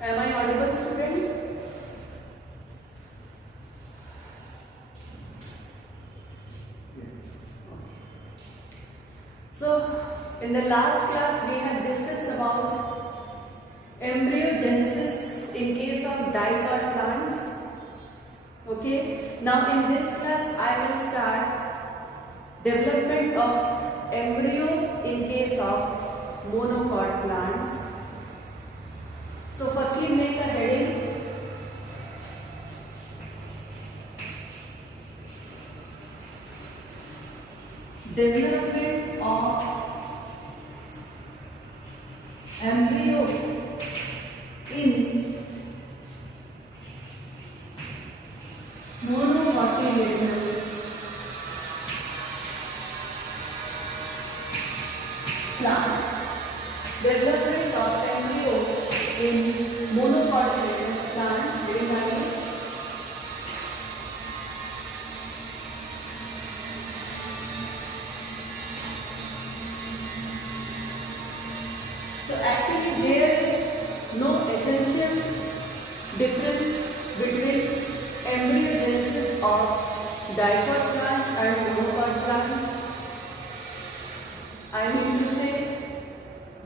Am I audible, students? So, in the last class we have discussed about embryogenesis in case of dicot plants. Okay, now in this class I will start development of embryo in case of monocot plants. So firstly make a heading. Development of embryo in monocotyledonous plants. Development of embryo in monocotyledonous plant. Very nice. So actually there is no essential difference between embryogenesis of dicot plant and monocot plant. I mean to say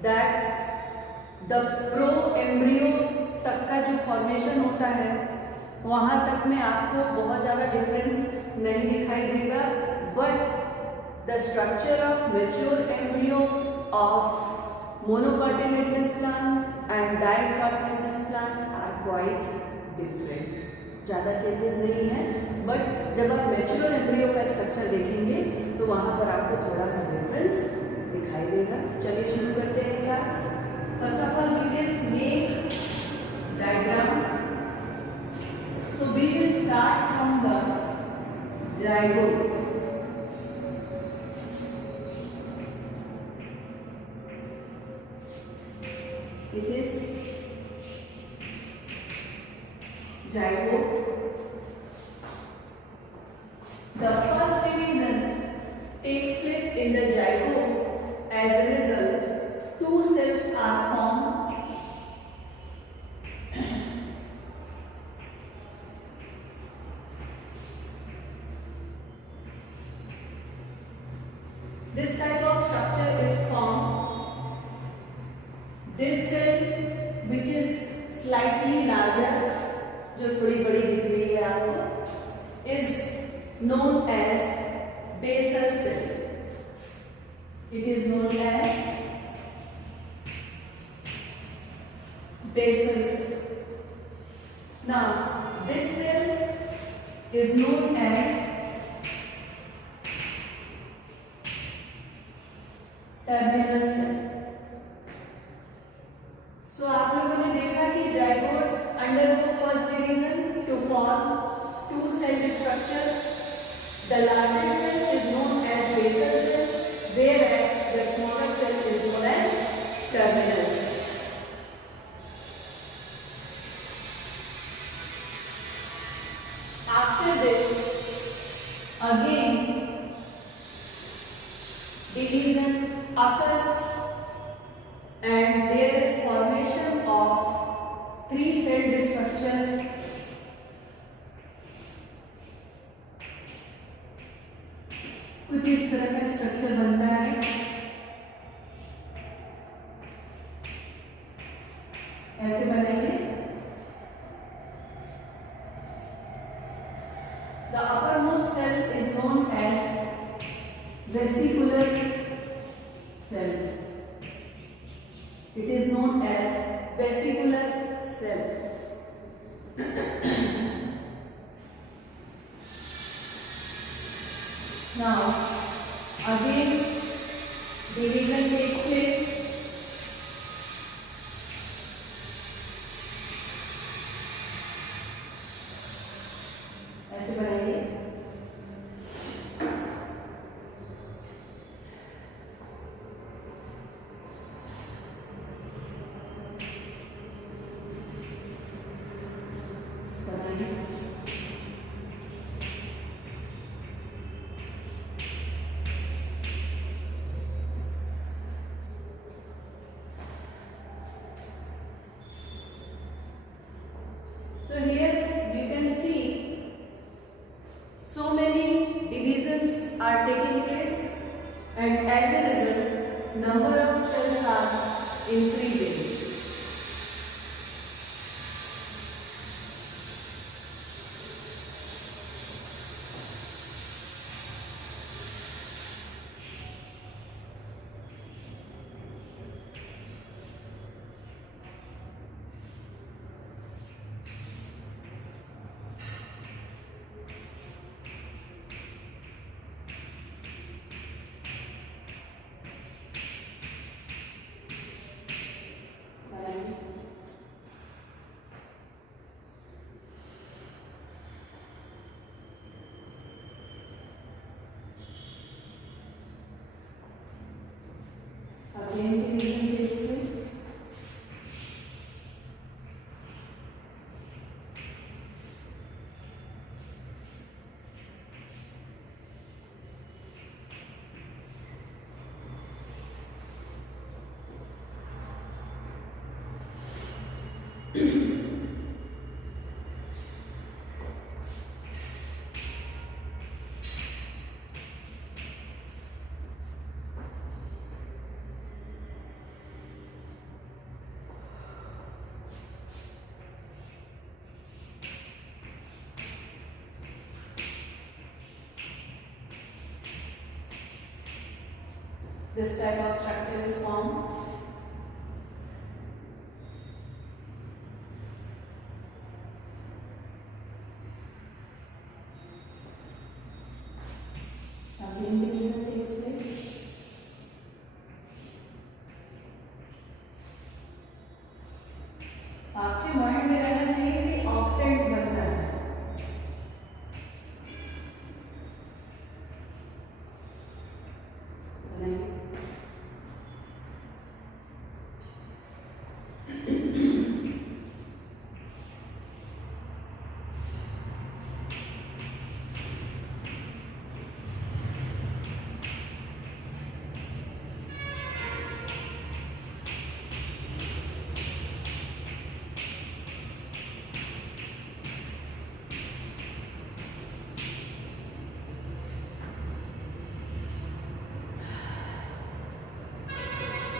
that the pro embryo तक का जो formation होता है वहाँ तक में आपको बहुत ज़्यादा डिफरेंस नहीं दिखाई देगा, but the structure of mature embryo of monocotyledonous plant and dicotyledonous plants are quite different. ज़्यादा चेंजेस नहीं है, बट जब आप मैच्योर एम्ब्रियो का स्ट्रक्चर देखेंगे तो वहाँ पर आपको थोड़ा सा डिफरेंस दिखाई देगा. चलिए शुरू करते हैं class. First of all we will make diagram. So we will start from the zygote. It is zygote. The first division takes place in the zygote. As a result, two cells are formed. This type of structure is formed. This cell which is slightly larger, जो थोड़ी बड़ी दिख रही है आपको, is known as basal cell. It is known as basal cell. Now this cell is known as terminal cell. So आप लोगों ने देखा कि zygote undergo first division to form two cell structure. The larger cell is known as basal cell, whereas the smaller cell is known as terminal cell. After this, again division occurs and there is formation of three celled structure. कुछ इस तरह का structure बनता है. ऐसे बनाइए. The uppermost cell is known as vesicular cell. It is known as vesicular cell. Now, again, division takes place. ऐसे बनाइए. are increasing. Again, division takes place. This type of structure is formed. Again, division takes place. आपके mind में रहना चाहिए कि octant बनना है.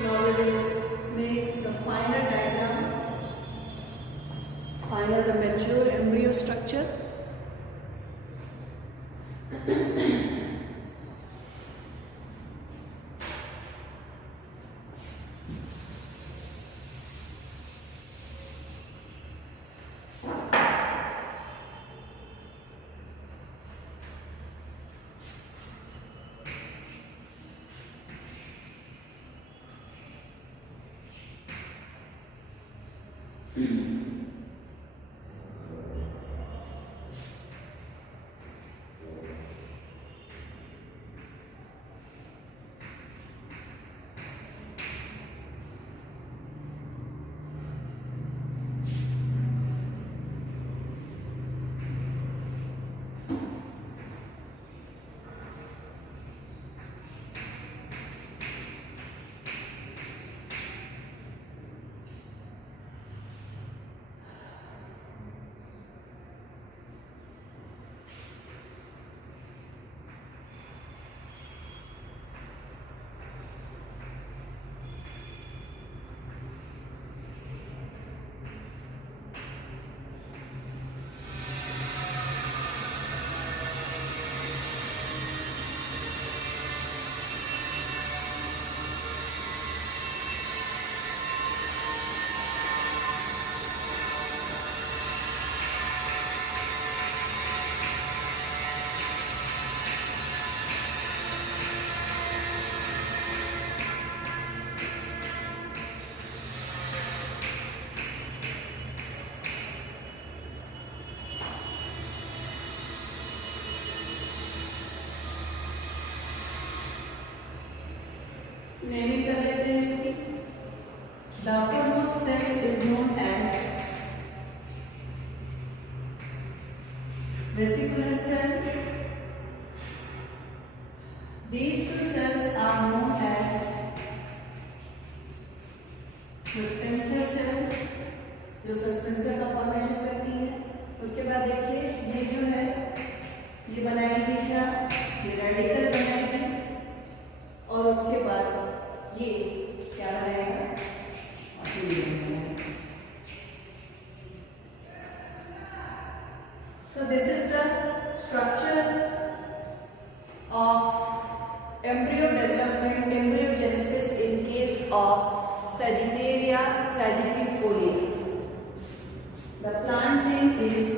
Now we will make the final diagram, the mature embryo structure. Naming कर लेते हैं इसकी. The uppermost cell is known as vesicular cell. These two cells are known as suspensor cells, जो सस्पेंसर का फॉर्मेशन करती है. उसके बाद देखिए ये जो है ये बनाएगी क्या, ये रेडिकल बनाएगी और उसके बाद ये क्या बनाएगा, of Sagittaria sagittarifolia. The plant name is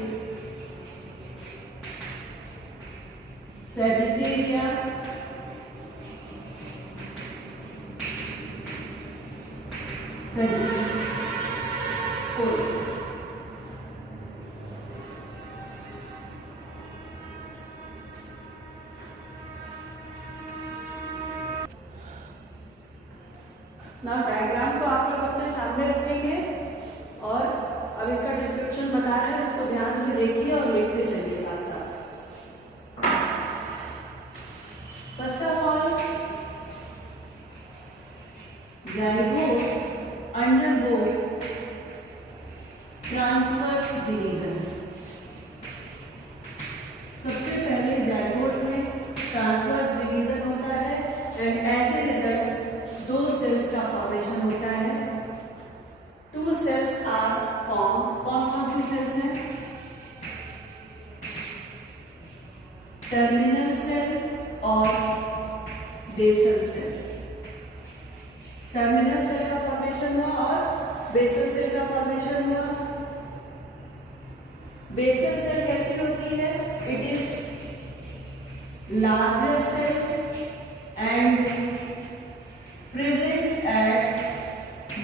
Sagittaria sagittarifolia. Now diagram को आप लोग अपने सामने रखेंगे और अब इसका डिस्क्रिप्शन बता रहे हैं, उसको ध्यान से देखिए और लिखते चलिए साथ साथ। First of all, zygote undergo transverse division. सबसे पहले जाइगोट में ट्रांसवर्स डिवीजन होता है एंड एज ए रिजल्ट दो सेल्स का फॉर्मेशन होता है। Two cells are form. कौन कौन सी सेल्स हैं? टर्मिनल सेल और बेसल सेल। टर्मिनल सेल का फॉर्मेशन हुआ और बेसल सेल का फॉर्मेशन हुआ। बेसल सेल कैसी होती है? It is larger cell and present at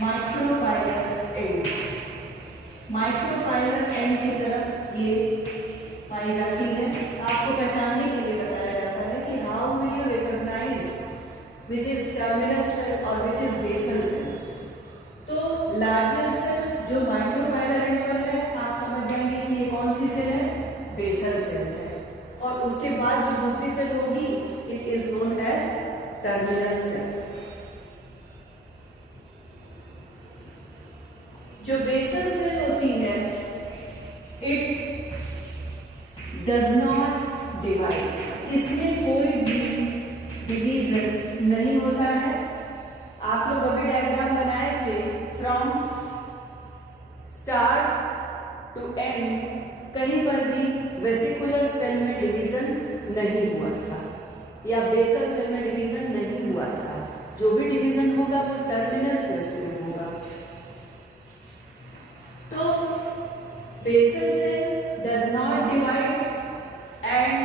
micropylar end. Micropylar and की तरफ ये पाई जाती है। आपको पहचानने के लिए बताया जाता है कि how will you recognise which is terminal cell और विच इज बेसल सेल। तो लार्जर सेल जो माइक्रोपाइलर एंड पर है, आप समझ जाएंगे कि ये कौन सी सेल है? बेसल सेल है। और उसके बाद जो दूसरी सेल होगी it is known as terminal cell. जो बेसल सेल होती है इट डज नॉट डिवाइड। इसमें कोई भी डिवीजन नहीं होता है। आप लोग अभी डायग्राम बनाए थे फ्रॉम स्टार्ट टू एंड, कहीं पर भी वेसिकुलर सेल में डिवीजन नहीं हुआ था या बेसल सेल में डिवीजन नहीं हुआ था। जो भी डिवीजन होगा वो टर्मिनल सेल्स में होगा। तो basal cell does not divide and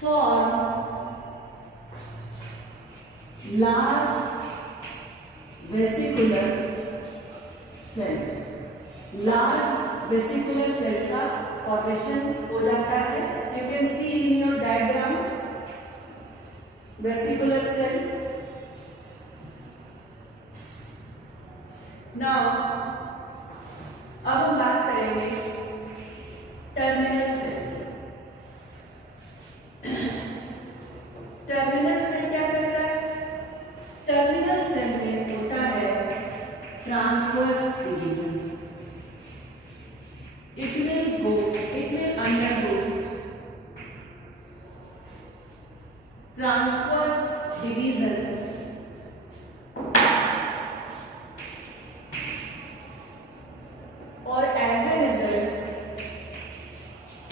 form large vesicular cell. Large vesicular cell का फॉर्मेशन हो जाता है। You can see in your diagram vesicular cell. Now अब हम बात करेंगे टर्मिनल सेल। टर्मिनल सेल क्या करता है? टर्मिनल सेल में होता है transverse division. It will undergo transverse division और as a result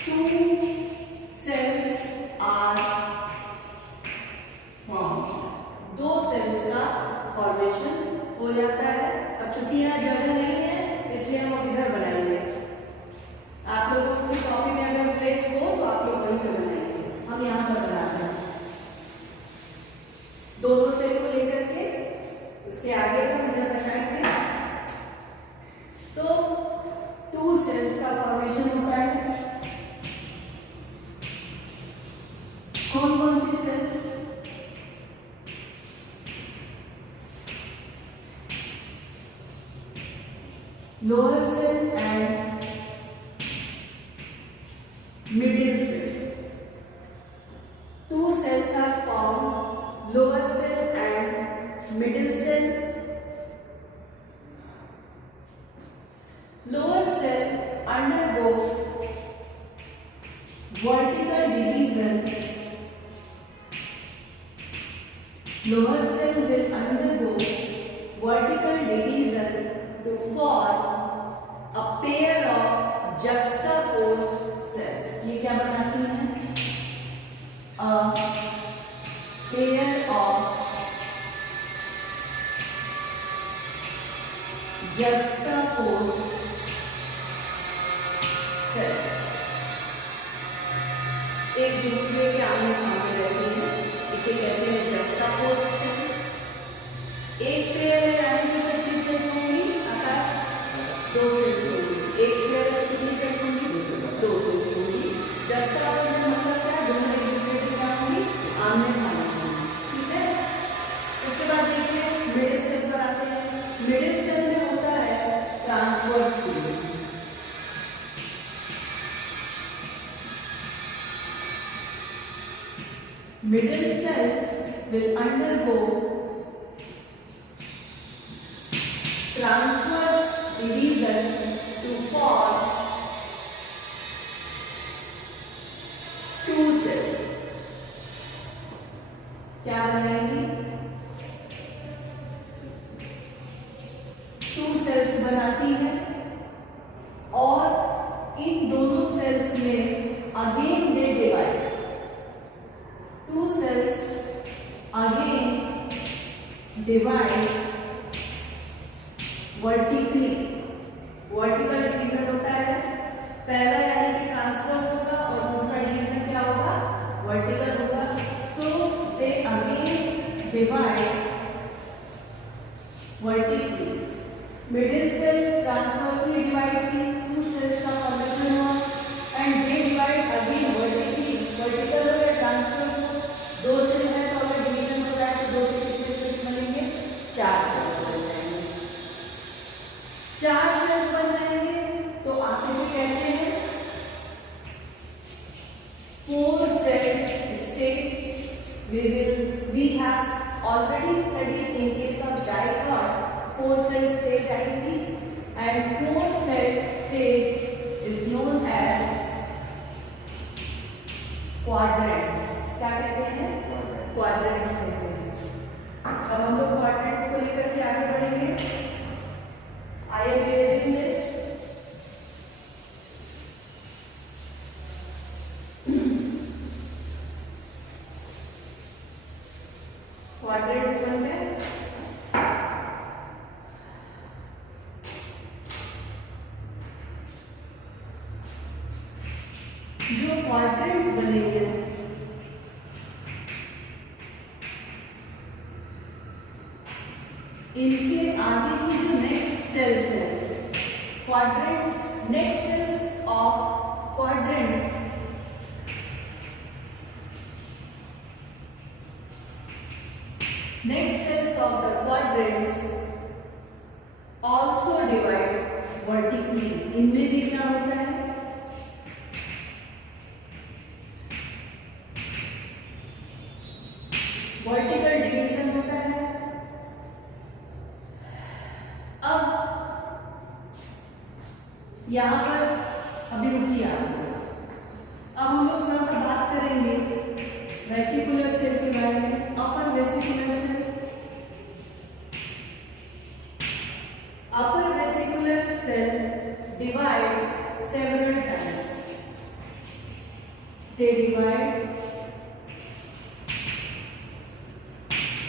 two cells are form. दो सेल्स का फॉर्मेशन हो जाता है। अब चूंकि यहाँ जगह नहीं है इसलिए हम इधर बनाएंगे। आप लोगों की कॉपी में अगर प्लेस हो तो आप लोग वहीं पर बनाएंगे। हम यहाँ पर बनाते हैं दोनों सेल को लेकर के, उसके आगे हम इधर बनाएंगे। तो टू सेल्स का फॉर्मेशन होता है। कौन कौन सी cells? Lower cell and middle cell. Two cells are form, lower cell and middle cell. Lower cell undergo vertical division. Lower cell will undergo vertical division to form a pair of juxtaposed cells. ये क्या बना juxtaposed cells एक दूसरे के आमने सामने रहती हैं, इसे कहते हैं juxtaposed cells। एक पेयर में यानी कि कितनी सेल्स होंगी आकाश? 2 सेल्स होंगी। एक पेयर में कितनी सेल्स होंगी? 2 सेल्स होंगी। juxtaposed मतलब क्या? दोनों एक दूसरे के क्या होंगी? आमने सामने होंगी। ठीक है। उसके बाद देखिए मिडिल सेल पर आते हैं। मिडिल सेल में होता है transverse division. Middle cell will undergo transverse division to form 2 cells। क्या बनाएंगी? 2 cells बनाती है और इन दोनों cells में again they divide। 2 cells again divide vertically। Vertical division होता है, पहला यानी कि ट्रांसवर्स होगा और दूसरा डिवीजन क्या होगा? वर्टिकल होगा। So they again divide vertically. Middle cell transversely divide की, 2 सेल्स का फॉर्मेशन हुआ and they divide again vertically. Vertical हो या ट्रांसवर्स हो, 2 सेल है तो अगर डिवीजन हो जाए तो 2 से कितने सेल्स बनेंगे? 4 सेल्स बन जाएंगे। 4 सेल्स बन जाएंगे तो आप इसे कहते हैं 4 cell stage। we have already studied in case of diploid 4 cell stage आएगी and 4 cell stage is known as quadrants। क्या कहते हैं? क्वाड्रेंट्स कहते हैं। अब हम लोग क्वाड्रेंट्स को लेकर के आगे बढ़ेंगे। I am erasing this। Quadrants बनते हैं। जो क्वाड्रेंट्स बनेंगे इनके आगे की जो नेक्स्ट सेल्स है quadrants, next cells of quadrants next cells of the quadrants also divide vertically। इनमें भी क्या होता है? वर्टिकल डिवीजन होता है। अब यहां पर अभी रुकिए आप। अब हम लोग थोड़ा सा बात करेंगे वेसिकुलर सेल के बारे में। Upper vesicular cell, upper vesicular cell divide several times। they divide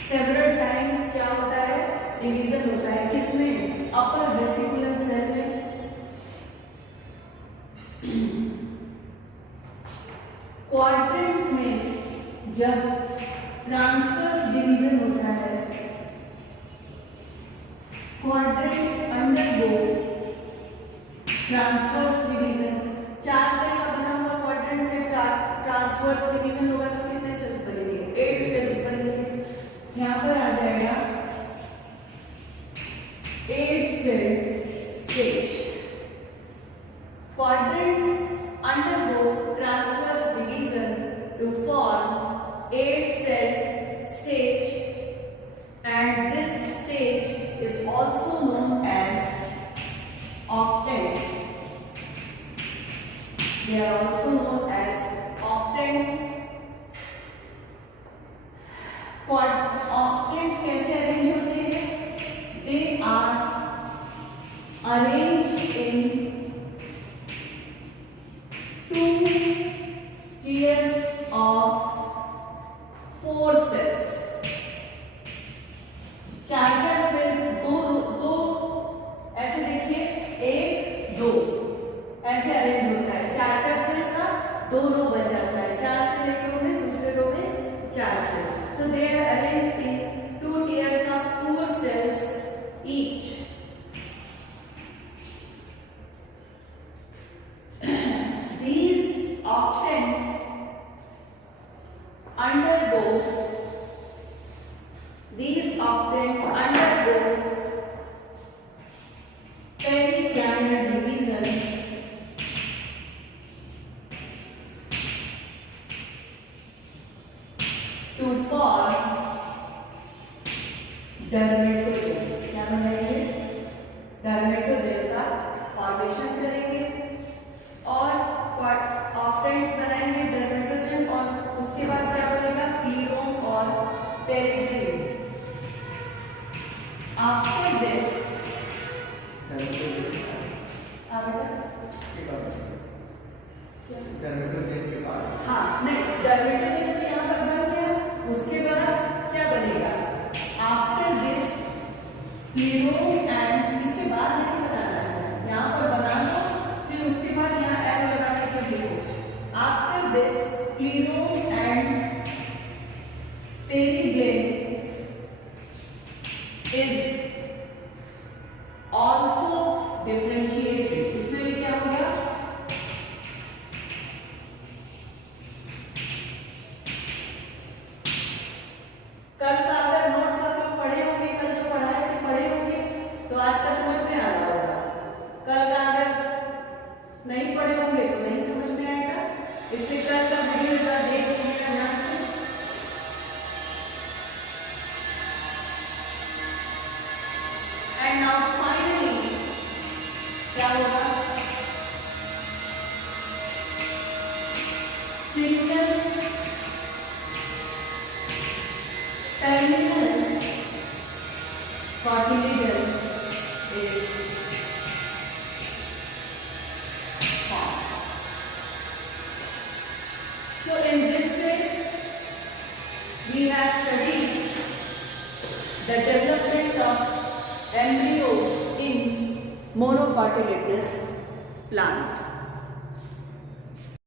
several times। क्या होता है? डिवीजन होता है। किसमें? upper vesicular cell में। क्वाड्रेंट्स में जब ट्रांसवर्स डिवीजन होता है, quadrants undergo transverse division. 4 cell का बना हुआ क्वाड्रेंट से ट्रांसवर्स डिवीजन होगा तो कितने सेल्स बनेंगे? 8 सेल्स बनेंगे। यहां पर आ जाएगा 8 cell stage. Quadrants undergo transverse division to form 8 cell stage and this stage is also known as octants। they are also known as octants। octants कैसे अरेंज होते हैं? they are arranged in 2 tiers of 4 2 रो बन जाता है, 4 से लेकर रो में, दूसरे रो में 4 से. So they are arranged in 2 tiers of 4 cells each. These octants undergo periclinial division to form डर्मेटोजेल. क्या बनाएंगे? डर्मेटोजेल का फॉर्मेशन करेंगे और ऑक्टेंट्स बनाएंगे डर्मेटोजेल, और उसके बाद क्या बनेगा? प्लीडोम और पेरिग्लिन. आफ्टर दिस हाँ नहीं, डर्मेटोजेल तो यहाँ पर बन गया. उसके बाद क्या बनेगा? आफ्टर दिस प्लीडोम एंड, इसके बाद नहीं बनाना है, यहाँ पर बना लो, फिर उसके बाद यहाँ एरो लगाने के लिए. आफ्टर दिस प्लीडोम एंड पेरिग्लिन is also differentiated. इसमें भी क्या हो गया? कल का अगर नोट्स आप लोग पढ़े होंगे, कल जो पढ़ाए थे पढ़े होंगे, तो आज का समझ में आ रहा होगा. कल का अगर नहीं पढ़े होंगे तो नहीं समझ में आएगा. इसलिए कल का वीडियो एक बार देख लीजिएगा ध्यान से. एंड नाउ फाइनली क्या होगा? Single terminal cotyledon is formed. So in this way we have studied the development of embryo in monocotyledonous plant.